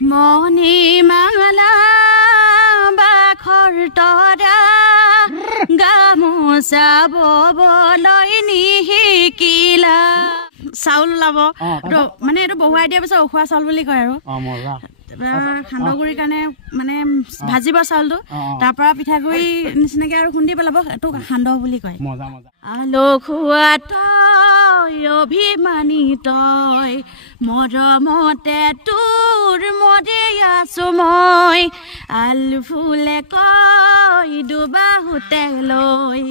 মণিমালা বাখৰ তৰা গামোচা ববলৈ নিশিকিলা চাউল ওলাব মানে এইটো বহুৱাই দিয়াৰ পিছত উখোৱা চাউল বুলি কয় আৰু সান্দহগুৰিৰ কাৰণে মানে ভাজিব চাউলটো তাৰ পৰা পিঠাগুৰি নিচিনাকৈ আৰু খুন্দি পেলাব এইটো সান্দহ বুলি কয় আলো খোৱা তই অভিমানী তই মৰমতে তোৰ মৰে আছো মই আলু ফুলে কয় দুবাহুতে লৈ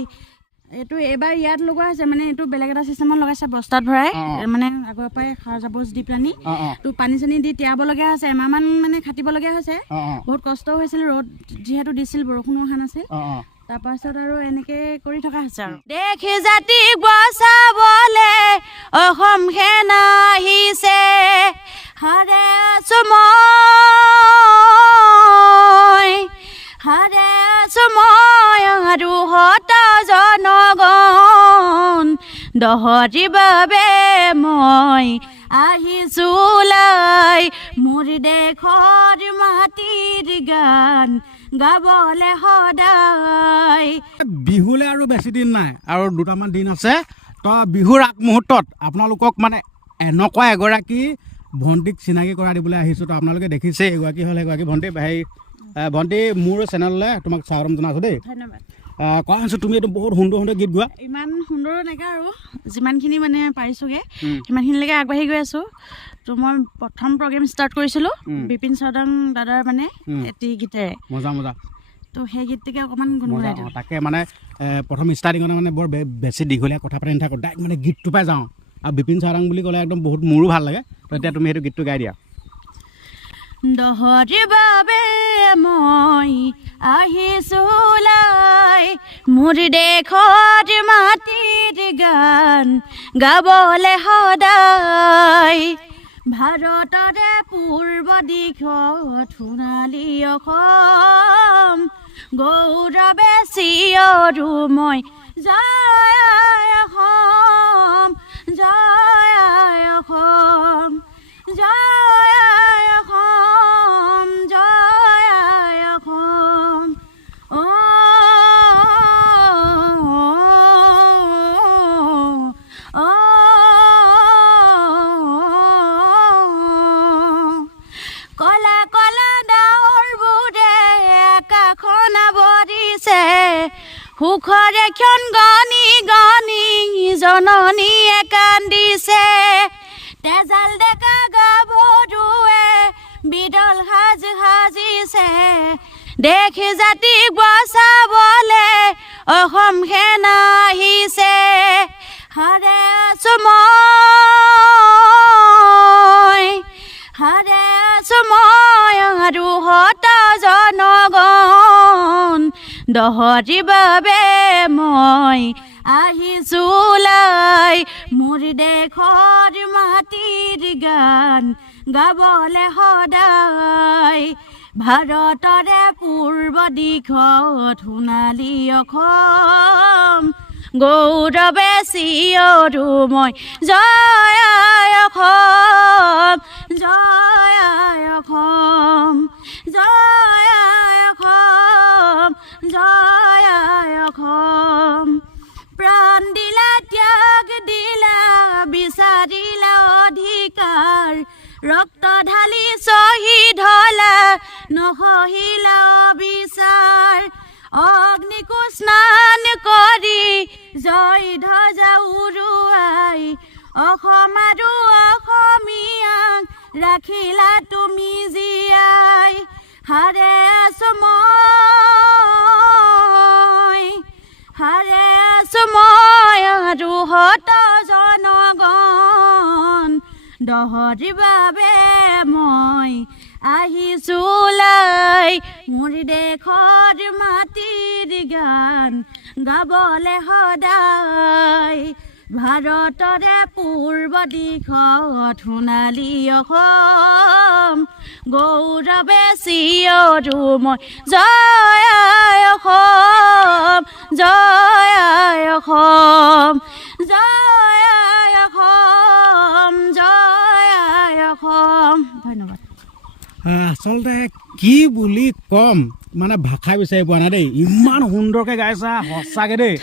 এইটো এইবাৰ ইয়াত লগোৱা হৈছে মানে এইটো বেলেগ এটা চিষ্টেমত লগাইছে বস্তাত ভৰাই মানে আগৰ পৰাই সাৰ জাবৰ দি পেলানি তো পানী চানী দি তিয়াবলগীয়া হৈছে এমাহমান মানে খাটিবলগীয়া হৈছে বহুত কষ্টও হৈছিল ৰ'দ যিহেতু দিছিল বৰষুণো অহা নাছিল তাৰপাছত আৰু এনেকে কৰি থকা হৈছে আৰু দেখি জাতি বচাবলে অসম সেনা আহিছে হাৰে আছো মই আৰু হত জনগণ দহৰি বাবে মই আহিছো লাই মোৰ দেশৰ মাটিৰ গান গাবলে সদায় বিহুলে আৰু বেছি দিন নাই আৰু দুটামান দিন আছে তো বিহুৰ আগমুহূৰ্তত আপোনালোকক মানে এনেকুৱা এগৰাকী ভণ্টিক চিনাকি কৰাই দিবলৈ আহিছোঁ তো আপোনালোকে দেখিছে এগৰাকী হ'ল এগৰাকী ভণ্টি ভণ্টি মোৰ চেনেললৈ তোমাক স্বাগতম জনাইছোঁ দেই ধন্যবাদ কোৱা হৈছোঁ তুমি এইটো বহুত সুন্দৰ সুন্দৰ গীত গোৱা ইমান সুন্দৰ নাগা আৰু যিমানখিনি মানে পাৰিছোঁগৈ সিমানখিনিলৈকে আগবাঢ়ি গৈ আছোঁ তো মই প্ৰথম প্ৰগ্ৰেম ষ্টাৰ্ট কৰিছিলোঁ বিপিন চাউদাং দাদাৰ মানে এটি গীতেৰে মজা মজা তো সেই গীতটিকে অকণমান গুণগুণাই দিওঁ তাকে মানে প্ৰথম ষ্টাৰ্টিঙতে মানে বৰ বেছি দীঘলীয়া কথা পাতি নাথাকোঁ ডাইৰেক্ট মানে গীতটো পাই যাওঁ আৰু বিপিন চাউদাং বুলি ক'লে একদম বহুত মোৰো ভাল লাগে তো এতিয়া তুমি সেইটো গীতটো গাই দিয়া দহৰি বাবে মই আহিছো লাই মোৰ দেশৰ মাটিৰ গান গাবলে সদায় ভাৰতৰে পূৰ্ব দিশত সোণালী অসম গৌৰৱে চিঞৰো মই জয় অসম জয় অসম জয় অসম জয় অসম কলা কলা ডাৱৰবোৰে আকাশখন আৱৰিছে সুখৰে ক্ষণ গণি গণি জননীয়ে কান্দিছে তেজাল ডেকা গাভৰুৱে বিদল সাজিছে দেখি জাতি বচাবলে অসম সেনা আহিছে হাৰে আছো মই আৰু হত জনগণ দহৰি বাবে মই আহিছো লাই মোৰ দেশৰ মাটিৰ গান গাবলে সদায় ভাৰতৰে পূৰ্ব দিশত সোণালী অসম গৌৰৱে চিঞৰো মই জয় অসম জয় অসম জয় অসম জয় অসম প্ৰাণ দিলা ত্যাগ দিলা বিচাৰিলা অধিকাৰ ৰক্ত ঢালি শ্বহীদ হলা নহহিলা বিচাৰ অগ্নিকো স্নান কৰি জয় ধ্বজা উৰুৱাই অসম আৰু অসমীয়াক ৰাখিলা তুমি জীয়াই হাৰে আছো মই আৰু হত জনগণ দহৰি বাবে মই আহিছো লাই মোৰ দেশৰ মাটিৰ গান গাবলে সদায় ভাৰতৰে পূৰ্ব দিশত সোণালী অসম গৌৰৱে চিঞৰো মই জয় অসম জয় অসম জয় অসম জয় অসম ধন্যবাদ আচলতে কি বুলি ক'ম মানে ভাষা বিচাৰি পোৱা নাই দেই ইমান সুন্দৰকৈ গাইছা সঁচাকৈ দেই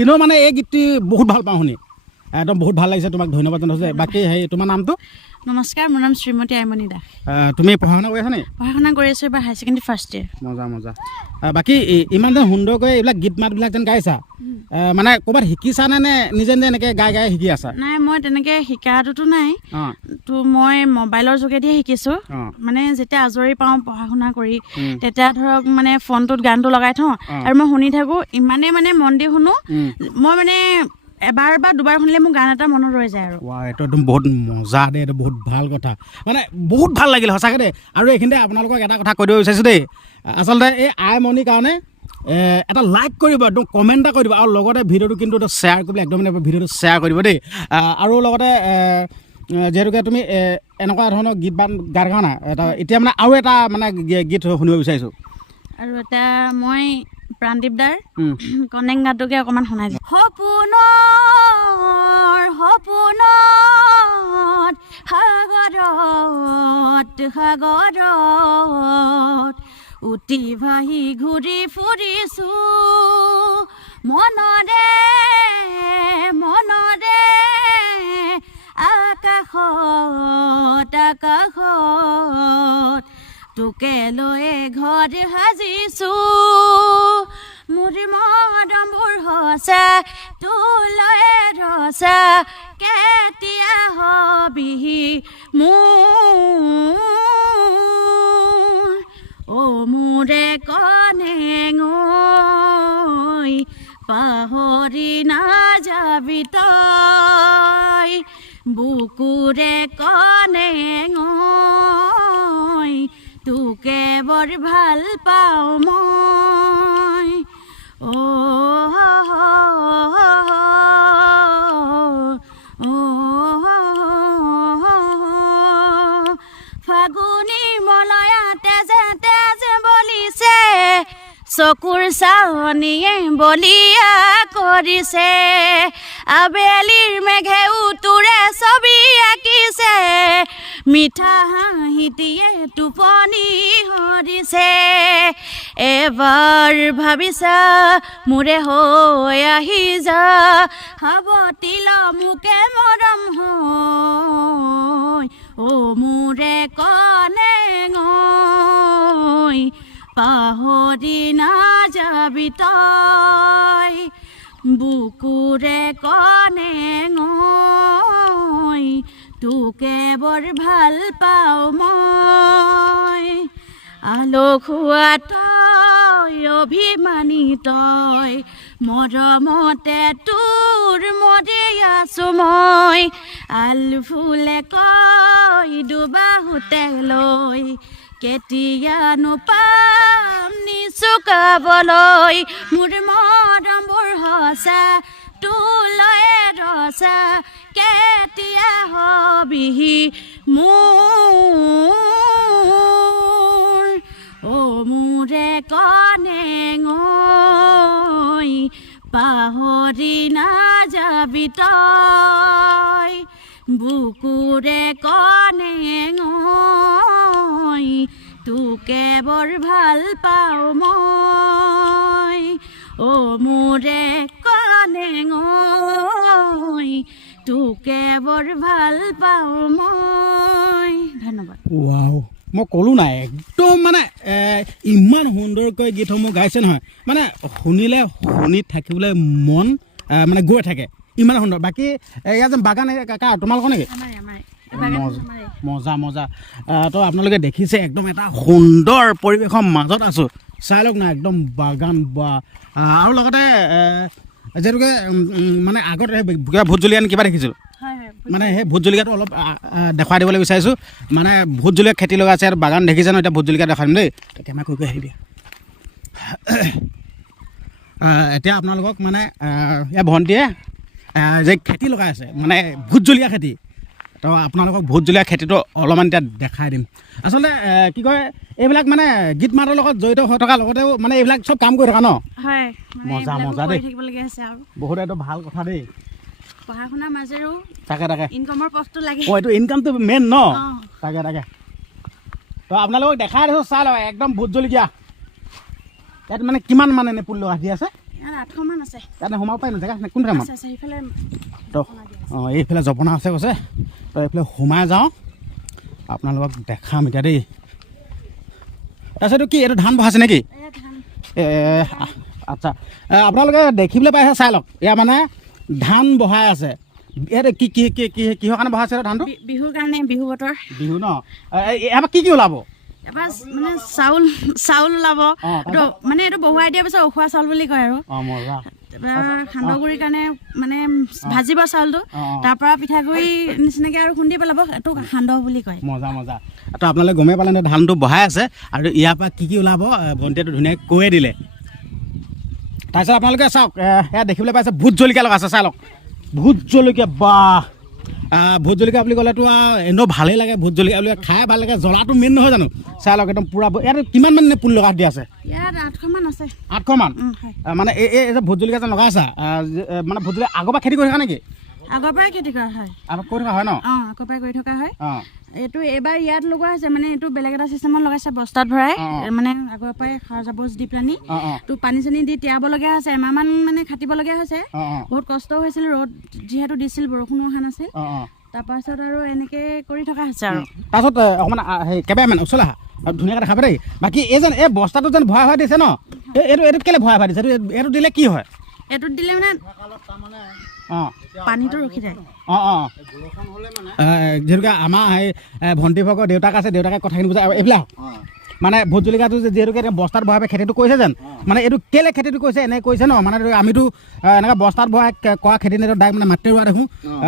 এনেও মানে এই গীতটি বহুত ভাল পাওঁ শুনি একদম বহুত ভাল লাগিছে তোমাক ধন্যবাদ জনাইছোঁ বাকী হেৰি তোমাৰ নামটো নমস্কাৰ মোৰ নাম শ্ৰীমতী আইমণি দাস তুমি পঢ়া শুনা কৰি আছা নি পঢ়া শুনা কৰি আছোঁ এবাৰ হায়াৰ ছেকেণ্ডেৰী ফাৰ্ষ্ট ইয়েৰ মজা মজা বাকী ইমান যেন সুন্দৰকৈ এইবিলাক গীত মাতবিলাক যেন গাইছা মানে ক'ৰবাত শিকিছানে নে নিজে নিজে এনেকৈ গাই গাই শিকি আছা নাই মই তেনেকৈ শিকাটোতো নাই অঁ তো মই মোবাইলৰ যোগেদিয়ে শিকিছোঁ অঁ মানে যেতিয়া আজৰি পাওঁ পঢ়া শুনা কৰি তেতিয়া ধৰক মানে ফোনটোত গানটো লগাই থওঁ আৰু মই শুনি থাকোঁ ইমানেই মানে মন দি শুনো মই মানে এবাৰ বা দুবাৰ শুনিলে মোৰ গান এটা মনত ৰৈ যায় আৰু এইটো একদম বহুত মজা দেই এইটো বহুত ভাল কথা মানে বহুত ভাল লাগিল সঁচাকৈ দেই আৰু এইখিনিতে আপোনালোকক এটা কথা কৈ দিব বিচাৰিছোঁ দেই আচলতে এই আইমণিৰ কাৰণে এটা লাইক কৰিব একদম কমেণ্ট এটা কৰি দিব আৰু লগতে ভিডিঅ'টো কিন্তু এটা শ্বেয়াৰ কৰিব একদম মানে ভিডিঅ'টো শ্বেয়াৰ কৰিব দেই আৰু লগতে যিহেতুকে তুমি এনেকুৱা ধৰণৰ গীত বান গান গাওঁ না এটা এতিয়া মানে আৰু এটা মানে গীত শুনিব বিচাৰিছোঁ আৰু এটা মই প্ৰাণদীপ দাৰ কনেং গানটোকে অকণমান শুনাই দিওঁ সপোনত সাগৰত উটি ভাহি ঘূৰি ফুৰিছোঁ মনৰে আকাশত তোকে লৈ ঘৰ সাজিছোঁ মোৰ মৰমবোৰ সঁচা তোলৈ ৰচা কেতিয়া হবিহি মোৰে কনেঙ পাহৰি নাযাবি তই বুকুৰে কনেঙ তোকে বৰ ভাল পাওঁ মই ফাগুনী মলয়া তেজে তেজে বলিছে চকুৰ চাৱনীয়ে বলিয়া কৰিছে আবেলিৰ মেঘে উতুৰে ছবি আঁকিছে মিঠা হাঁহিটিয়ে টোপনি হৰিছে এবাৰ ভাবিছা মোৰে হৈ আহি যা সাৱটিল মোকে মৰম হৈ মোৰে কনেঙ পাহৰি নাযাবি তই বুকুৰে কনেঙ তোকে বৰ ভাল পাওঁ মই আলসুৱা তই অভিমানী তই মৰমতে তোৰ মৰি আছোঁ মই আলফুলে কয় দুবাহুতে লৈ কেতিয়ানো পাম নিচুকাবলৈ মোৰ মৰমবোৰ সঁচা তোলৈ ৰচা কেতিয়া হবিহি মোৰে কনেঙ পাহৰি নাযাবি তই বুকুৰে কনেঙ তোকে বৰ ভাল পাওঁ মই মোৰে কনেঙ তোকে বৰ ভাল পাওঁ মই ধন্যবাদ ৱাও মই ক'লোঁ নাই একদম মানে ইমান সুন্দৰকৈ গীতসমূহ গাইছে নহয় মানে শুনিলে শুনি থাকিবলৈ মন মানে গৈ থাকে ইমান সুন্দৰ বাকী ইয়াত যে বাগান কাকা তোমালোকৰ নেকি মজা মজা তো আপোনালোকে দেখিছে একদম এটা সুন্দৰ পৰিৱেশৰ মাজত আছোঁ চাই লওক না একদম বাগান বা আৰু লগতে যিহেতুকে মানে আগত কিবা ভোট জলকীয়া কিবা দেখিছিলোঁ মানে সেই ভোট জলকীয়াটো অলপ দেখুৱাই দিবলৈ বিচাৰিছোঁ মানে ভোট জলকীয়া খেতি লগাইছে আৰু বাগান দেখিছে ন এতিয়া ভোট জলকীয়া দেখাই দিম দেই কেমেৰা কৈ আহি দিয়া এতিয়া আপোনালোকক মানে ইয়াৰ ভণ্টিয়ে যে খেতি লগাই আছে মানে ভোট জলকীয়া খেতি তো আপোনালোকক ভোট জলকীয়া খেতিটো অলপমান এতিয়া দেখাই দিম আচলতে কি কয় এইবিলাক মানে গীত মাতৰ লগত জড়িত হৈ থকাৰ লগতেও মানে এইবিলাক চব কাম কৰি থকা ন মজা মজা দেই বহুত এইটো ভাল কথা দেই পঢ়া শুনাৰ মাজেৰেও তাকে ইনকামৰ পথটো লাগে এইটো ইনকামটো মেইন ন তাকে তো আপোনালোকক দেখাই দিছোঁ চাই লওক একদম ভোট জলকীয়া ইয়াত মানে কিমান মানে এনে পুলি লগাই দি আছে ইয়াত 800 মান আছে ইয়াত সোমাব পাৰি ন জেগা কোন ঠাইমান আছে সেইফালে তো এইফালে জপনা আছে কৈছে তো এইফালে সোমাই যাওঁ আপোনালোকক দেখাম এতিয়া দেই তাৰপিছত কি এইটো ধান বহাইছে নেকি আচ্ছা আপোনালোকে দেখিবলৈ পাইছে চাই লওক এয়া মানে ধান বহাই আছে ইয়াত কি কি কি কি কিহৰ কাৰণে বহাইছে ধানটো বিহুৰ কাৰণে বিহু বতৰ বিহু ন এবাৰ কি ওলাব এবাৰ মানে চাউল ওলাব মানে এইটো বহুৱাই দিয়াৰ পিছত উখোৱা চাউল বুলি কয় আৰু সান্দহগুৰিৰ কাৰণে মানে ভাজিব চাউলটো তাৰপৰা পিঠাগুড়ি নিচিনাকৈ আৰু খুন্দি পেলাব এইটো সান্দহ বুলি কয় মজা মজা তো আপোনালোকে গমেই পালে ধানটো বহাই আছে আৰু ইয়াৰ পৰা কি কি ওলাব ভণ্টিয়েতো ধুনীয়াকৈ কৈয়ে দিলে তাৰপিছত আপোনালোকে চাওক এয়া দেখিবলৈ পাইছে ভোট জলকীয়া লগাইছে চাই লওক ভোট জলকীয়া বাহ ভোট জলকীয়া বুলি ক'লেতো এনেও ভালেই লাগে ভোট জলকীয়া বুলি খাই ভাল লাগে জ্বলাটো মেইন নহয় জানো চাই লওক একদম পূৰা ইয়াত কিমান মান পুলি লগাই দি আছে ইয়াত 800 মান আছে 800 মান মানে এই যে ভোট জলকীয়া যে লগাইছা মানে ভোট জলকীয়া আগৰ পৰা খেতি কৰি থকা নেকি আগৰ পৰাই খেতি কৰা হয় কৰি থকা হয় ন আগৰ পৰাই কৰি থকা হয় এইটো এইবাৰ ইয়াত লগোৱা হৈছে মানে এইটো বেলেগ এটা চিষ্টেমত লগাইছে বস্তাত ভৰাই মানে আগৰ পৰাই সাৰ জাবৰ দি পেলানি তো পানী চানী দি তিয়াবলগীয়া হৈছে এমাহমান মানে খাটিবলগীয়া হৈছে বহুত কষ্ট হৈছিল ৰ'দ যিহেতু দিছিল বৰষুণো অহা নাছিল তাৰপাছত আৰু এনেকৈ কৰি থকা হৈছে আৰু তাৰপাছত অকণমান কেবাৰে মানে ওচৰলৈ আহা ধুনীয়াকৈ দেখাব দেই বাকী এই যেন এই বস্তাটো যেন ভৰাই ভৰাই দিছে ন এইটো কেলৈ ভৰাই ভৰাই দিছে এইটো দিলে কি হয় এইটোত দিলে মানে পানীটো ৰখি যায় যিহেতুকে আমাৰ সেই ভণ্টিভাগৰ দেউতাক আছে দেউতাকে কথাখিনি বুজাই এইবিলাক মানে ভোট জলকীয়াটো যিহেতুকে বস্তাত ভৰাই খেতিটো কৰিছে যেন মানে এইটো কেলৈ খেতিটো কৰিছে এনে কৰিছে ন মানে আমিতো এনেকৈ বস্তাত ভৰাই কৰা খেতি নেতো ডাইৰেক্ট মানে মাটি ৰোৱা দেখোঁ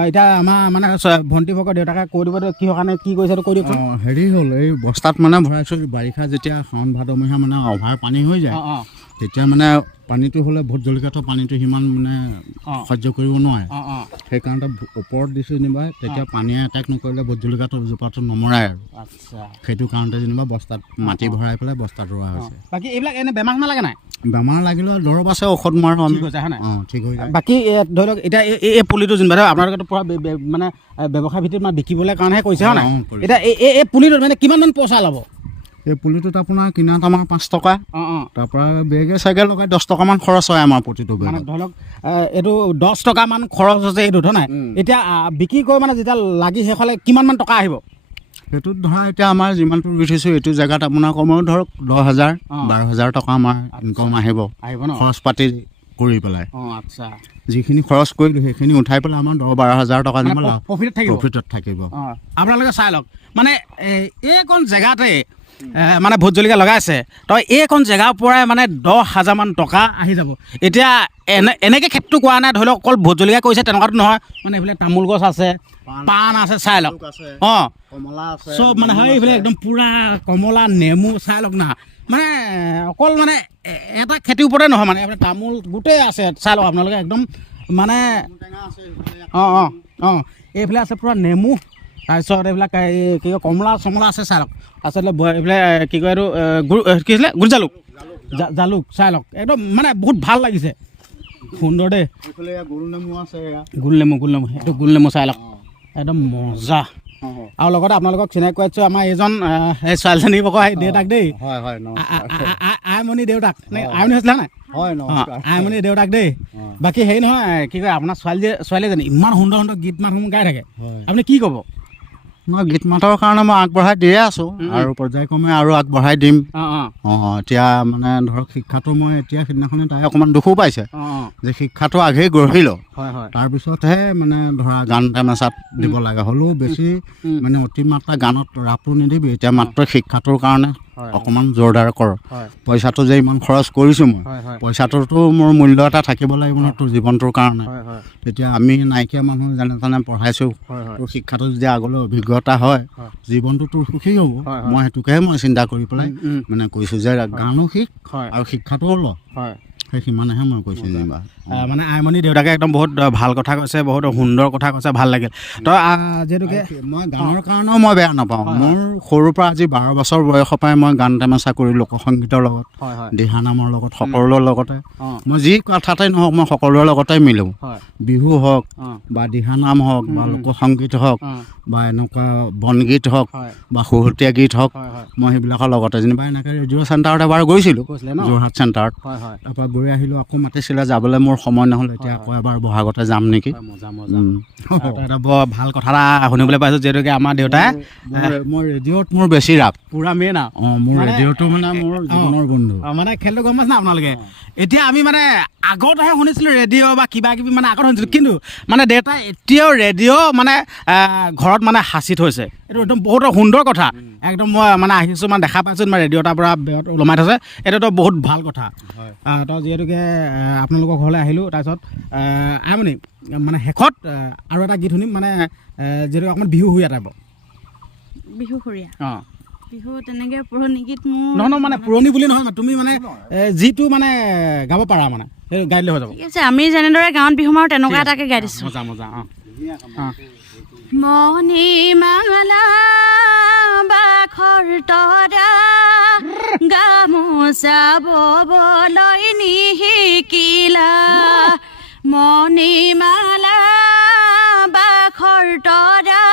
এতিয়া আমাৰ মানে ভণ্টিভাগৰ দেউতাকে কৈ দিব কিহৰ কাৰণে কি কৰিছে এইটো কৈ দিয়কচোন হেৰি হ'ল এই বস্তাত মানে ভৰাইছোঁ বাৰিষা যেতিয়া শাওণ ভাদমহীয়া মানে অভাৰ পানী হৈ যায় তেতিয়া মানে পানীটো হ'লে ভোট জলকীয়াটো পানীটো সিমান মানে সহ্য কৰিব নোৱাৰে সেইকাৰণে ওপৰত দিছোঁ যেনিবা তেতিয়া পানীয়ে এটেক নকৰিলে ভোট জলকীয়াটো জোপাটো নমৰাই আৰু সেইটো কাৰণতে যেনিবা বস্তাত মাটি ভৰাই পেলাই বস্তাত ৰোৱা হৈছে বাকী এইবিলাক এনে বেমাৰ নালাগে নাই বেমাৰ লাগিলেও দৰৱ আছে ঔষধ মাৰোঁ আমি ঠিক হৈ যায় বাকী ধৰি লওক এতিয়া এই পুলিটো যেনিবা আপোনালোকেতো পূৰা মানে ব্যৱসায় ভিত্তিত মানে বিকিবলৈ কাৰণেহে কৰিছে হয় নাই এতিয়া এই পুলিটোত মানে কিমানমান পইচা ল'ব এই পুলিটোত আপোনাৰ কিনাত আমাৰ 5 টকা তাৰপৰা বেগে চাগে লগাই 10 টকামান খৰচ হয় আমাৰ প্ৰতিটো মানে ধৰি লওক এইটো 10 টকামান খৰচ হৈছে এইটোত হয় নাই এতিয়া বিক্ৰী কৰি মানে যেতিয়া লাগি শেষ হ'লে কিমানমান টকা আহিব সেইটোত ধৰা এতিয়া আমাৰ যিমানটো ৰুই থৈছোঁ এইটো জেগাত আপোনাৰ কমেও ধৰক 10,000 12,000 টকা আমাৰ ইনকম আহিব ন খৰচ পাতি কৰি পেলাই আচ্ছা যিখিনি খৰচ কৰিলোঁ সেইখিনি উঠাই পেলাই আমাৰ 10-12,000 টকা যেনিবা প্ৰফিটত থাকিব আপোনালোকে চাই লওক মানে এইকণ জেগাতে মানে ভোট জলকীয়া লগাইছে তো এইকণ জেগাৰ পৰাই মানে 10,000 মান টকা আহি যাব এতিয়া এনেকৈ খেতিটো কৰা নাই ধৰি লওক অকল ভোট জলকীয়া কৰিছে তেনেকুৱাটো নহয় মানে এইফালে তামোল গছ আছে পাণ আছে চাই লওক চব মানে হয় এইফালে একদম পূৰা কমলা নেমু চাই লওক না মানে অকল মানে এটা খেতিৰ ওপৰতে নহয় মানে এইফালে তামোল গোটেই আছে চাই লওক আপোনালোকে একদম মানে এইফালে আছে পূৰা নেমু তাৰপিছত এইবিলাক কি কয় কমলা চমলা আছে চাই লওক তাৰপিছত এইফালে কি কয় এইটো কি আছিলে গুড় জালুক চাই লওক একদম মানে বহুত ভাল লাগিছে সুন্দৰ দেই গোল নেমু এইটো গোল নেমু চাই লওক একদম মজা আৰু লগতে আপোনালোকক চিনাকি কৰাইছোঁ আমাৰ এইজন এই ছোৱালীজনী পকৰ দেউতাক দেই আইমণি দেউতাক আইমণি হৈছিলে নাই আইমণি দেউতাক দেই বাকী হেৰি নহয় কি কয় আপোনাৰ ছোৱালীজনী ইমান সুন্দৰ গীত মাতসমূহ গাই থাকে আপুনি কি ক'ব মই গীত মাতৰ কাৰণে মই আগবঢ়াই দিয়ে আছোঁ আৰু পৰ্যায়ক্ৰমে আৰু আগবঢ়াই দিম এতিয়া মানে ধৰক শিক্ষাটো মই এতিয়া সিদিনাখনে তাই অকণমান দুখো পাইছে যে শিক্ষাটো আগেই গঢ়ি লওঁ তাৰপিছতহে মানে ধৰা গান টেমেচাত দিব লাগে হ'লেও বেছি মানে অতিমাত্ৰা গানত ৰাপটো নিদিবি এতিয়া মাত্ৰ শিক্ষাটোৰ কাৰণে অকণমান জোৰদাৰ কৰ পইচাটো যে ইমান খৰচ কৰিছোঁ মই পইচাটোতো মোৰ মূল্য এটা থাকিব লাগিব ন তোৰ জীৱনটোৰ কাৰণে তেতিয়া আমি নাইকিয়া মানুহ যেনে তেনে পঢ়াইছোঁ তোৰ শিক্ষাটো যদি আগলৈ অভিজ্ঞতা হয় জীৱনটো তোৰ সুখী হ'ব মই সেইটোকেহে মই চিন্তা কৰি পেলাই মানে কৈছোঁ যে গানো শিক আৰু শিক্ষাটোও ল সেই সিমানেহে মই কৈছোঁ যেনিবা। মানে আইমণি দেউতাকে একদম বহুত ভাল কথা কৈছে, বহুত সুন্দৰ কথা কৈছে, ভাল লাগিল। তো যিহেতুকে মই গানৰ কাৰণেও মই বেয়া নাপাওঁ। মোৰ সৰুৰ পৰা আজি 12 বছৰ বয়সৰ পৰাই মই গান তামাচা কৰি লোকসংগীতৰ লগত, দিহানামৰ লগত, সকলোৰে লগতে মই যি কথাতে নহওক মই সকলোৰে লগতে মিলোঁ। বিহু হওক বা দিহানাম হওক বা লোকসংগীত হওক বা এনেকুৱা বনগীত হওক বা সুৰতীয়া গীত হওক, মই সেইবিলাকৰ লগতে যেনিবা এনেকৈ ৰেডিঅ' চেণ্টাৰত এবাৰ গৈছিলোঁ, যোৰহাট চেণ্টাৰত। তাৰপৰা গৈ আহিলোঁ, আকৌ মাতিছিলে যাবলৈ, মোৰ সময় নহ'ল। এতিয়া আকৌ এবাৰ বহাগতে যাম নেকি। এটা বৰ ভাল কথা এটা শুনিবলৈ পাইছোঁ, যিহেতুকে আমাৰ দেউতাই মই ৰেডিঅ'ত মোৰ বেছি ৰাপ, পুৰা মেইন আৰু মোৰ ৰেডিঅ'টো মানে মোৰ জীৱনৰ বন্ধু। মানে খেলটো গম পাইছে না আপোনালোকে। এতিয়া আমি মানে আগতহে শুনিছিলোঁ ৰেডিঅ' বা কিবা কিবি, মানে আগত শুনিছিলোঁ, কিন্তু মানে দেউতাই এতিয়াও ৰেডিঅ' মানে ঘৰত মানে সাঁচি থৈছে। এইটো একদম বহুত সুন্দৰ কথা। একদম মই মানে আহিছোঁ, মানে দেখা পাইছোঁ মানে ৰেডিঅ' এটাৰ পৰা ওলমাই থৈছে, এইটোতো বহুত ভাল কথা। তো যিহেতুকে আপোনালোকৰ ঘৰলৈ আহিলোঁ, তাৰপিছত আইমণি মানে শেষত আৰু এটা গীত শুনিম, মানে যিহেতু অকণমান বিহুসুৰীয়া টাইপৰ। বিহুসুৰীয়া বিহু তেনেকৈ পুৰণি গীত মোৰ নহয় মানে পুৰণি বুলি নহয়, তুমি মানে যিটো মানে গাব পাৰা মানে সেইটো গাই দিলে হৈ যাব। ঠিক আছে, আমি যেনেদৰে গাঁৱত বিহু মাৰোঁ তেনেকুৱা এটাকে গাই দিছোঁ। মজা মজা। মণিমালা বাখৰ তৰা গামোচা ববলৈ নিশিকিলা, মণিমালা বাখৰ তৰা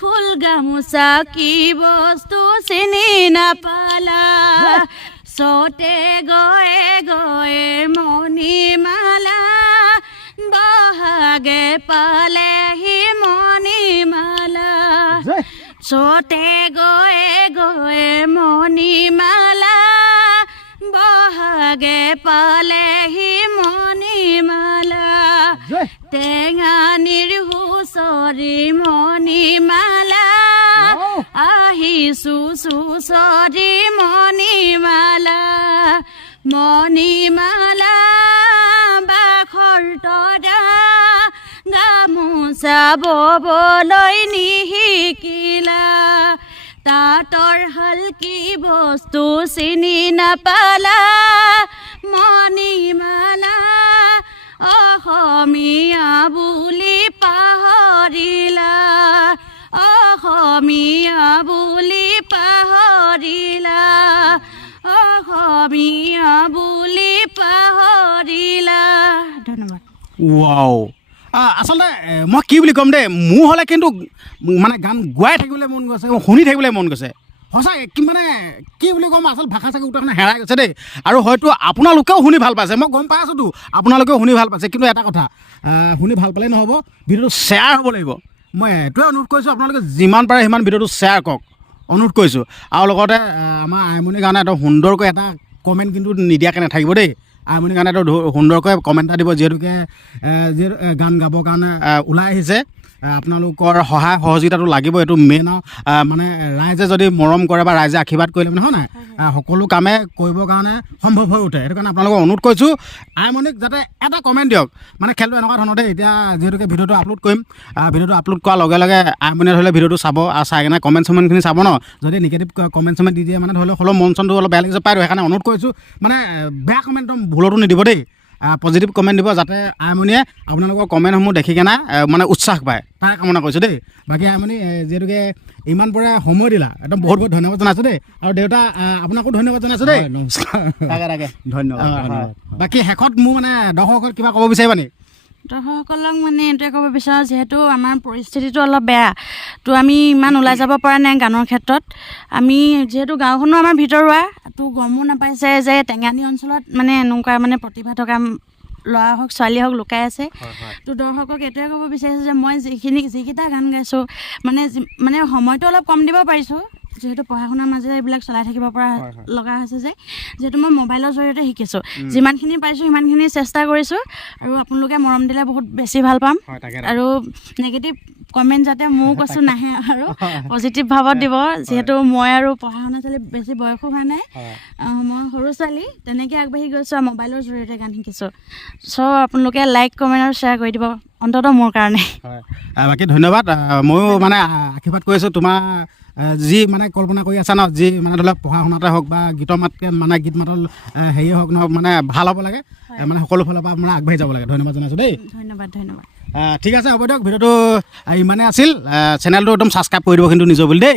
ফুল গামোচা কি বস্তু চিনি নাপালা, চতে গয়ে গয়ে মণিমালা বহাগে পালেহি মণিমালা, চতে গয়ে গয়ে মণিমালা বহাগে পালেহি মণিমালা, টেঙানিৰ হুঁচৰি মণিমালা আহিছোঁ চুচৰি মণিমালা, মণিমালা বাখৰ তৰা গামোচা ববলৈ নিশিকিলা, তাঁতৰ শাল কি বস্তু চিনি নাপালা, মণিমালা অসমীয়া বুলি পাহৰিলা, অসমীয়া বুলি পাহৰিলা, অসমীয়া বুলি পাহৰিলা। ধন্যবাদ। ৱাও, আচলতে মই কি বুলি ক'ম দেই, মোৰ হ'লে কিন্তু মানে গান গোৱাই থাকিবলৈ মন গৈছে, শুনি থাকিবলৈ মন গৈছে সঁচাকৈ। কি মানে কি বুলি ক'ম, আচল ভাষা চাগে উত্তৰখানে হেৰাই গৈছে দেই। আৰু হয়তো আপোনালোকেও শুনি ভাল পাইছে, মই গম পাই আছোঁতো আপোনালোকেও শুনি ভাল পাইছে। কিন্তু এটা কথা, শুনি ভাল পালেই নহ'ব, ভিডিঅ'টো শ্বেয়াৰ হ'ব লাগিব। মই এইটোৱে অনুৰোধ কৰিছোঁ, আপোনালোকে যিমান পাৰে সিমান ভিডিঅ'টো শ্বেয়াৰ কৰক, অনুৰোধ কৰিছোঁ। আৰু লগতে আমাৰ আইমণিৰ কাৰণে এটা সুন্দৰকৈ এটা কমেণ্ট কিন্তু নিদিয়াকৈ নাথাকিব দেই। আইমণিৰ কাৰণে এটা সুন্দৰকৈ কমেণ্ট এটা দিব, যিহেতুকে গান গাবৰ কাৰণে ওলাই আহিছে। আপোনালোকৰ সহায় সহযোগিতাটো লাগিব, এইটো মেইন। মানে ৰাইজে যদি মৰম কৰে বা ৰাইজে আশীৰ্বাদ কৰিলে মানে হয় নাই, সকলো কামে কৰিবৰ কাৰণে সম্ভৱ হৈ উঠে। সেইটো কাৰণে আপোনালোকক অনুৰোধ কৰিছোঁ, আইমণিক যাতে এটা কমেণ্ট দিয়ক। মানে খেলটো এনেকুৱা ধৰণতে, এতিয়া যিহেতুকে ভিডিঅ'টো আপলোড কৰিম, ভিডিঅ'টো আপলোড কৰাৰ লগে লগে আইমণিয়ে ধৰি লওক ভিডিঅ'টো চাব, আৰু চাই কিনে কমেণ্ট চমেণ্টখিনি চাব ন। যদি নিগেটিভ কমেণ্ট চমেণ্ট দি দিয়ে মানে ধৰি লওক হ'লেও মন চনটো অলপ বেয়া লাগিছে পায়, সেইকাৰণে অনুৰোধ কৰিছোঁ, মানে বেয়া কমেণ্ট ভুলতো নিদিব দেই, পজিটিভ কমেণ্ট দিব, যাতে আইমণিয়ে আপোনালোকৰ কমেণ্টসমূহ দেখি কেনে মানে উৎসাহ পায়, তাৰে কামনা কৰিছোঁ দেই। বাকী আইমণি যিহেতুকে ইমান পৰা সময় দিলা, একদম বহুত বহুত ধন্যবাদ জনাইছোঁ দেই। আৰু দেউতা আপোনাকো ধন্যবাদ জনাইছোঁ দেই। নমস্কাৰ, তাকে ধন্যবাদ। বাকী শেষত মোৰ মানে দৰ্শকসকল কিবা ক'ব বিচাৰিবা নেকি? দৰ্শকসকলক মানে এইটোৱে ক'ব বিচাৰোঁ, যিহেতু আমাৰ পৰিস্থিতিটো অলপ বেয়া, তো আমি ইমান ওলাই যাব পৰা নাই গানৰ ক্ষেত্ৰত। আমি যিহেতু গাঁওখনো আমাৰ ভিতৰুৱা, তো গমো নাপাইছে যে টেঙানী অঞ্চলত মানে এনেকুৱা মানে প্ৰতিভা থকা ল'ৰা হওক ছোৱালী হওক লুকাই আছে। তো দৰ্শকক এইটোৱে ক'ব বিচাৰিছোঁ যে মই যিকেইটা গান গাইছোঁ, মানে সময়টো অলপ কম দিব পাৰিছোঁ, যিহেতু পঢ়া শুনাৰ মাজেৰে এইবিলাক চলাই থাকিব পৰা লগা হৈছে, যে যিহেতু মই মোবাইলৰ জৰিয়তে শিকিছোঁ, যিমানখিনি পাৰিছোঁ সিমানখিনি চেষ্টা কৰিছোঁ। আৰু আপোনালোকে মৰম দিলে বহুত বেছি ভাল পাম। আৰু নিগেটিভ কমেণ্ট যাতে মোৰ কৈছোঁ নাহে, আৰু পজিটিভ ভাৱত দিব, যিহেতু মই আৰু পঢ়া শুনা ছোৱালী বেছি বয়সো হোৱা নাই, মই সৰু ছোৱালী, তেনেকৈ আগবাঢ়ি গৈছোঁ আৰু মোবাইলৰ জৰিয়তে গান শিকিছোঁ। চ' আপোনালোকে লাইক কমেণ্ট আৰু শ্বেয়াৰ কৰি দিব, অন্ততঃ মোৰ কাৰণে। বাকী ধন্যবাদ। ময়ো মানে আশীৰ্বাদ কৰিছোঁ তোমাৰ যি মানে কল্পনা কৰি আছা ন যি মানে ধৰি লওক পঢ়া শুনাতে হওক বা গীতৰ মাতকৈ মানে গীত মাতৰ হেৰিয়ে হওক নহওক মানে ভাল হ'ব লাগে মানে সকলো ফালৰ পৰা মানে আগবাঢ়ি যাব লাগে ধন্যবাদ জনাইছোঁ দেই ধন্যবাদ ধন্যবাদ ঠিক আছে হ'ব দিয়ক ভিডিঅ'টো ইমানে আছিল চেনেলটো একদম ছাবস্ক্ৰাইব কৰি দিব কিন্তু নিজৰ বুলি দেই